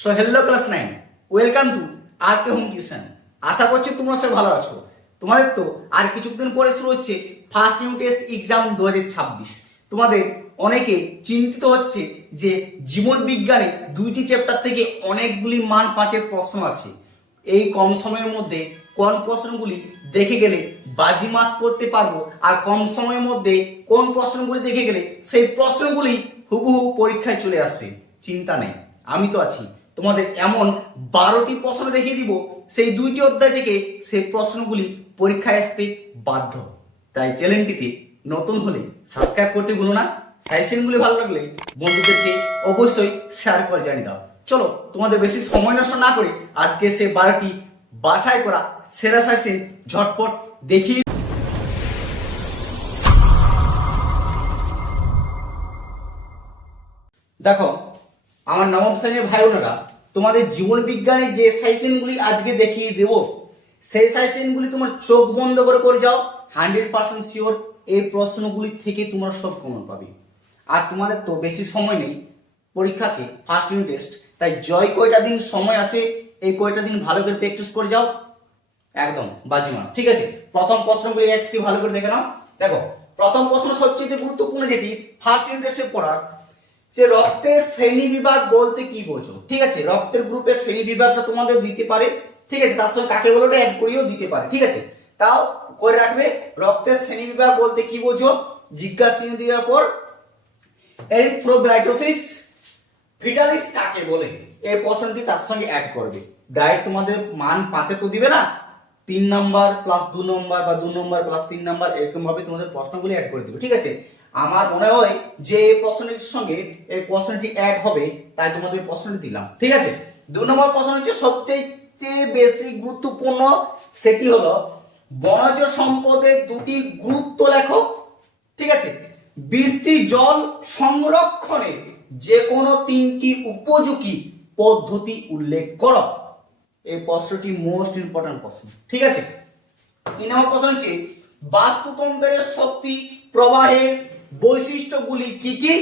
So hello class 9, welcome to R K home tuition. আশা করছি তোমরা সব ভালো আছো। তোমাদের তো আর কিছুদিন পরে শুরু হচ্ছে ফার্স্ট ইউনিট টেস্ট এক্সাম 2026। তোমাদের অনেকে চিন্তিত হচ্ছে যে জীবন বিজ্ঞানে দুইটি চ্যাপ্টার থেকে অনেকগুলি মান 5-এর প্রশ্ন আছে। এই কম সময়ের মধ্যে কোন প্রশ্নগুলি দেখে গেলে বাজিমাত করতে পারবো, আর কম সময়ের মধ্যে কোন প্রশ্নগুলি দেখে গেলে সেই প্রশ্নগুলি হুবহু পরীক্ষায় চলে আসবে। চিন্তা নেই, আমি তো আছি। তোমাদের এমন 12টি প্রশ্ন দেখিয়ে দিব, সেই দুইটি অধ্যায় থেকে সেই প্রশ্নগুলি পরীক্ষায় আসতে বাধ্য। তাই চ্যানেলটিতে নতুন হলে সাবস্ক্রাইব করতে ভুলো না। সাজেশনগুলি ভালো লাগলে বন্ধুদেরকে অবশ্যই শেয়ার করে জানিয়ে দাও। চলো তোমাদের বেশি সময় নষ্ট না করে আজকে সে 12টি বাছাই করা সেরা সাজেশন ঝটপট দেখি। দেখো আমার নবম শ্রেণীর ভাই বোনেরা, তোমাদের জীবন বিজ্ঞানের যে সাজেশনগুলি আজকে দেখিয়ে দেব, সেই সাজেশনগুলি তোমার চোখ বন্ধ করে যাও। 100% শিওর এই প্রশ্নগুলি থেকে তোমরা সব কমন পাবে। আর তোমাদের তো বেশি সময় নেই পরীক্ষাকে, ফার্স্ট ইউনিট টেস্ট। তাই কয়টা দিন সময় আছে, এই কয়টা দিন ভালো করে প্র্যাকটিস করে যাও, একদম বাজিমাত। ঠিক আছে, প্রথম প্রশ্নগুলি একটি ভালো করে দেখে নাও। দেখো প্রথম প্রশ্ন সবচেয়ে গুরুত্বপূর্ণ, যেটি ফার্স্ট ইউনিট টেস্টে পড়ার, যে রক্তের শ্রেণী বিভাগ বলতে কি বোঝো। ঠিক আছে, রক্তের গ্রুপের শ্রেণী বিভাগটা তোমাদের দিতে পারে। ঠিক আছে, তার সঙ্গে কাকে বলোটা অ্যাড করিয়েও দিতে পারে। ঠিক আছে, তাও করে রাখবে রক্তের শ্রেণী বিভাগ বলতে কি বোঝো। জিজ্ঞাসা চিহ্ন দেওয়ার পর এরিথ্রোব্লাইটোসিস ভিটালিস কাকে বলে, এই প্রশ্নটি তার সঙ্গে অ্যাড করবে। ডাইরেক্ট তোমাদের মান 5-এ তো দিবে না, 3 নাম্বার প্লাস 2 নাম্বার বা 2 নাম্বার প্লাস 3 নাম্বার, এরকম ভাবে তোমাদের প্রশ্নগুলি অ্যাড করে দিবে। ঠিক আছে, আমার মনে হয় যে এই প্রশ্নটির সঙ্গে এই প্রশ্নটি অ্যাড হবে, তাই তোমাদের প্রশ্নটি দিলাম। ঠিক আছে, 2 নম্বর প্রশ্ন হচ্ছে সবচেয়ে বেশি গুরুত্বপূর্ণ, সেটি হলো বনজ সম্পদের দুটি গুরুত্ব লেখো। ঠিক আছে, বৃষ্টি জল সংরক্ষণের যে কোনো 3টি উপযোগী পদ্ধতি উল্লেখ করো। এই প্রশ্নটি মোস্ট ইম্পর্টেন্ট প্রশ্ন। ঠিক আছে, 3 নম্বর প্রশ্ন হচ্ছে বাস্তুতন্ত্রের শক্তি প্রবাহের বৈশিষ্ট্যগুলি কি কি,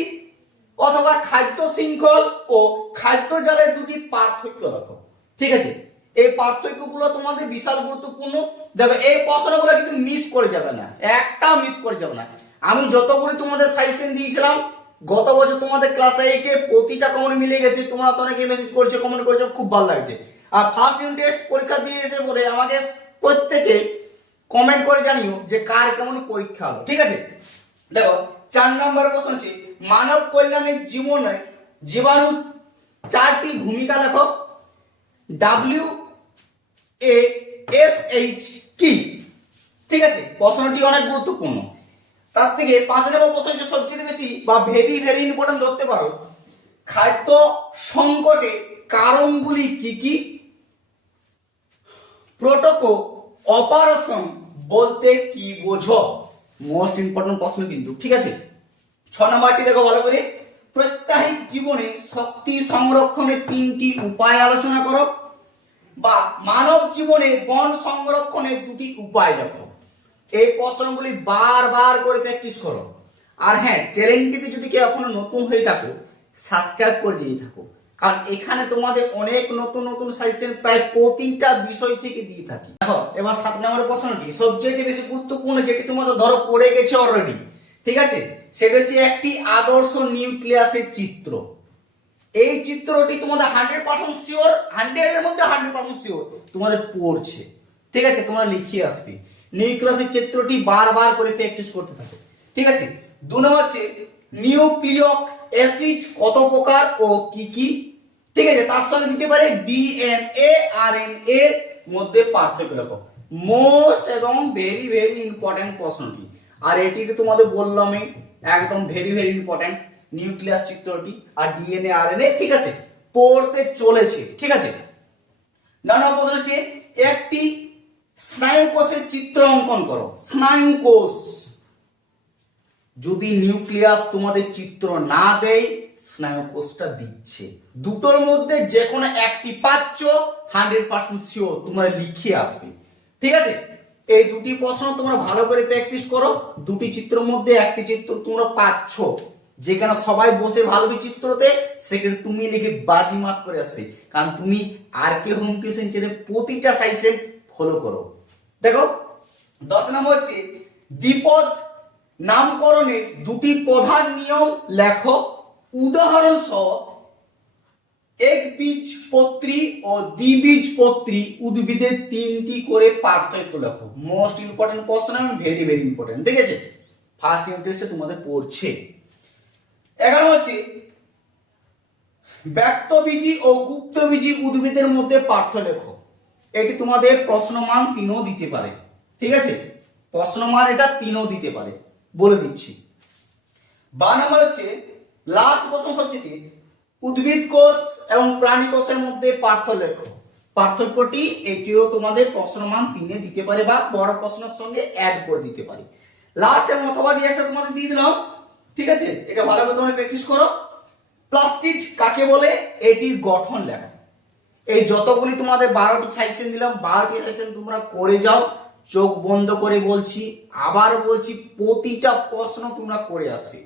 অথবা খাদ্য শৃঙ্খল ও খাদ্য জালের দুটি পার্থক্য লেখো। ঠিক আছে, এই পার্থক্যগুলো তোমাদের বিশাল গুরুত্বপূর্ণ। দেখো এই প্রশ্নগুলো কিন্তু মিস করে যাবে না, একটা মিস করে যাবে না। আমি যতগুলি তোমাদের সাজেশন দিয়েছিলাম গত বছর তোমাদের ক্লাস 8-এ, প্রতিটা কমন মিলে গেছে। তোমরা তো অনেকে মেসেজ করছো, কমেন্ট করছো, খুব ভালো লাগছে। আর ফার্স্ট ইউনিট টেস্ট পরীক্ষা দিয়ে এসে পরে আমাকে প্রত্যেকে কমেন্ট করে জানিও যে কার কেমন পরীক্ষা হলো। ঠিক আছে, দেখো 4 নম্বর প্রশ্ন হচ্ছে মানব কল্যাণের জীবনে জীবাণু 4টি ভূমিকা লেখো। WASH কি? ঠিক আছে, প্রশ্নটি অনেক গুরুত্বপূর্ণ। তার থেকে 5 নম্বর প্রশ্ন হচ্ছে সবচেয়ে বেশি বা ভেরি ভেরি ইম্পর্টেন্ট ধরতে পারো, খাদ্য সংকটে কারণগুলি কি কি। প্রোটোকো অপারেশন বলতে কি বোঝো, মোস্ট ইম্পর্টেন্ট প্রশ্ন কিন্তু। ঠিক আছে, 6 নম্বরটি দেখো ভালো করে, প্রাত্যহিক জীবনে শক্তি সংরক্ষণের 3টি উপায় আলোচনা করো, বা মানব জীবনে বন সংরক্ষণের 2টি উপায় দেখো। এই প্রশ্নগুলি বারবার করে প্র্যাকটিস করো। আর হ্যাঁ, চ্যানেলটিতে যদি কেউ এখনো নতুন হয়ে থাকো, সাবস্ক্রাইব করে দিয়ে থাকো, কারণ এখানে তোমাদের অনেক নতুন নতুন সাজেশন প্রায় প্রতিটা বিষয় থেকে দিয়ে থাকি। দেখো এবার 7 নম্বর প্রশ্নটি সবচেয়ে বেশি গুরুত্বপূর্ণ, যেটি তোমাদের ধরো পড়ে গেছে অলরেডি। ঠিক আছে, সেটা হচ্ছে একটি আদর্শ নিউক্লিয়াসের চিত্র। এই চিত্রটি তোমাদের 100% শিওর, 100-এর মধ্যে 100% শিওর তোমাদের পড়ছে। ঠিক আছে, তোমরা লিখিয়ে আসবে। নিউক্লিয়াসের চিত্রটি বারবার করে প্র্যাকটিস করতে থাকো। ঠিক আছে, 2 নম্বর হচ্ছে নিউক্লিয়ক অ্যাসিড কত প্রকার ও কি কি। ঠিক আছে, তার সঙ্গে দিতে পারে ডিএনএ আরএনএ এর মধ্যে পার্থক্য লেখো। মোস্ট এবং ভেরি ভেরি ইম্পর্টেন্ট প্রশ্নটি। আর এটিতে তোমাদের বললাম একদম ভেরি ভেরি ইম্পর্টেন্ট, নিউক্লিয়াস চিত্রটি আর ডিএনএ আরএনএ। ঠিক আছে, পড়তে চলেছে। ঠিক আছে, 9 নম্বর প্রশ্ন হচ্ছে একটি স্নায়ু কোষের চিত্র অঙ্কন করো। স্নায়ু কোষ, যদি নিউক্লিয়াস তোমাদের চিত্র না দেয়, স্নায়ু কোষটা দিচ্ছে। দুটোর মধ্যে যে কোনো একটি পাচ্ছ, 100% শিওর তোমরা লিখে আসবে। ঠিক আছে, এই দুটি প্রশ্ন তোমরা ভালো করে প্র্যাকটিস করো। দুটি চিত্রের মধ্যে একটি চিত্র তোমরা পাচ্ছ, যেখানে সবাই বসে ভালো চিত্রতে, সেখানে তুমি লিখে বাজিমাত করে আসবে, কারণ তুমি আর কে হোম টিউশন চ্যানেল প্রতিটা সাইজে ফলো করো। দেখো 10 নম্বর হচ্ছে দ্বিপদ নামকরণের দুটি প্রধান নিয়ম লেখো। উদাহরণ সহ একবীজপত্রী ও দ্বিবীজপত্রী উদ্ভিদের 3টি করে পার্থক্য লেখো। মোস্ট ইম্পর্টেন্ট কোশ্চেন এবং ভেরি ভেরি ইম্পর্টেন্ট, ঠিক আছে? ফার্স্ট ইন্টারেস্টে তোমাদের পড়ছে। 11 হচ্ছে ব্যক্তবীজী ও গুপ্তবীজী উদ্ভিদের মধ্যে পার্থক্য লেখো। এটি তোমাদের প্রশ্নমান 3ও দিতে পারে, ঠিক আছে? প্রশ্নমান এটা 3ও দিতে পারে, বলে দিচ্ছি। 12 নম্বর হচ্ছে লাস্ট প্রশ্ন সবচেয়ে, উদ্ভিদ কোষ এবং প্রাণী কোষের মধ্যে পার্থক্য লেখো। পার্থক্যটি এটিও তোমাদের প্রশ্নমান 3-এ দিতে পারে বা বড় প্রশ্নের সঙ্গে অ্যাড করে দিতে পারে। লাস্ট এবং অথবা দিয়ে একটা তোমাদের দিয়ে দিলাম, ঠিক আছে? এটা ভালো করে তোমরা প্র্যাকটিস করো। প্লাস্টিড কাকে বলে, এটির গঠন লেখো। এই যতগুলি তোমাদের 12টি সাজেশন দিলাম, 12টি সাজেশন তোমরা করে যাও, চোখ বন্ধ করে বলছি, আবার বলছি, প্রতিটা প্রশ্ন তোমরা করে আসবে।